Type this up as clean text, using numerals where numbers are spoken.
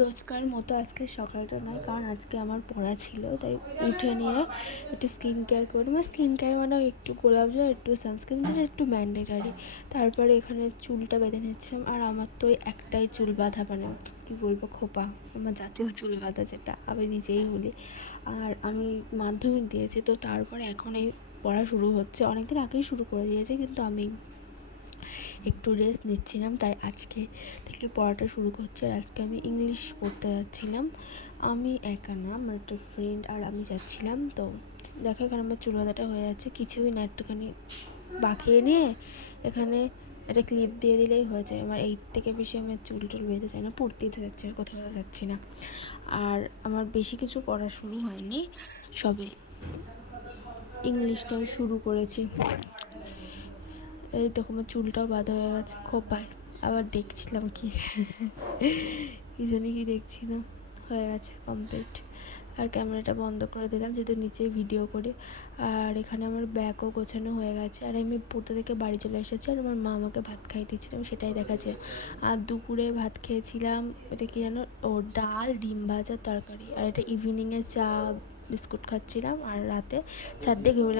রোজকার মতো আজকে সকালটা নয়, কারণ আজকে আমার পড়া ছিল, তাই উঠে নিয়ে একটু স্কিন কেয়ার করি। মানে স্কিন কেয়ার মানে একটু গোলাপ জল, একটু সানস্ক্রিন, যেটা একটু ম্যান্ডেটারি। তারপরে এখানে চুলটা বেঁধে নিচ্ছিলাম। আর আমার তো একটাই চুল বাঁধা, মানে কী বলবো, খোপা, আমার জাতীয় চুল বাঁধা, যেটা আমি নিজেই বলি। আর আমি মাধ্যমিক দিয়েছি, তো তারপরে এখন এই পড়া শুরু হচ্ছে, অনেকদিন আগেই শুরু করে দিয়েছে, কিন্তু আমি একটু রেস্ট নিচ্ছিলাম, তাই আজকে থেকে পড়াটা শুরু করছি। আর আজকে আমি ইংলিশ পড়তে যাচ্ছিলাম। আমি একা না, আমার একটা ফ্রেন্ড আর আমি যাচ্ছিলাম। তো দেখো এখানে আমার চুল বাঁধাটা হয়ে যাচ্ছে, কিছুই না, একটুখানি বাঁকিয়ে নিয়ে এখানে একটা ক্লিপ দিয়ে দিলেই হয়ে যায়। আমার এই থেকে বেশি আমার চুল বেঁধে যায় না, পড়তেই তো যাচ্ছে, আর কোথাও যাচ্ছি না। আর আমার বেশি কিছু পড়া শুরু হয়নি, সবে ইংলিশটাও শুরু করেছি। এই দেখো আমার চুলটাও বাঁধা হয়ে গেছে খোপায়। আবার দেখছিলাম কি কি জানি কি দেখছিলাম, হয়ে গেছে কমপ্লিট। আর ক্যামেরাটা বন্ধ করে দিলাম, যেহেতু নিচে ভিডিও করি। আর এখানে আমার ব্যাগও গোছানো হয়ে গেছে। আর আমি পড়তে থেকে বাড়ি চলে এসেছি, আর আমার মা আমাকে ভাত খাইয়ে দিয়েছিলাম, সেটাই দেখাচ্ছে। আর দুপুরে ভাত খেয়েছিলাম, এটা কি জানো, ও ডাল, ডিম ভাজা, তরকারি। আর এটা ইভিনিংয়ে চা বিস্কুট খাচ্ছিলাম। আর রাতে ছাদ দিয়ে ঘুমিয়ে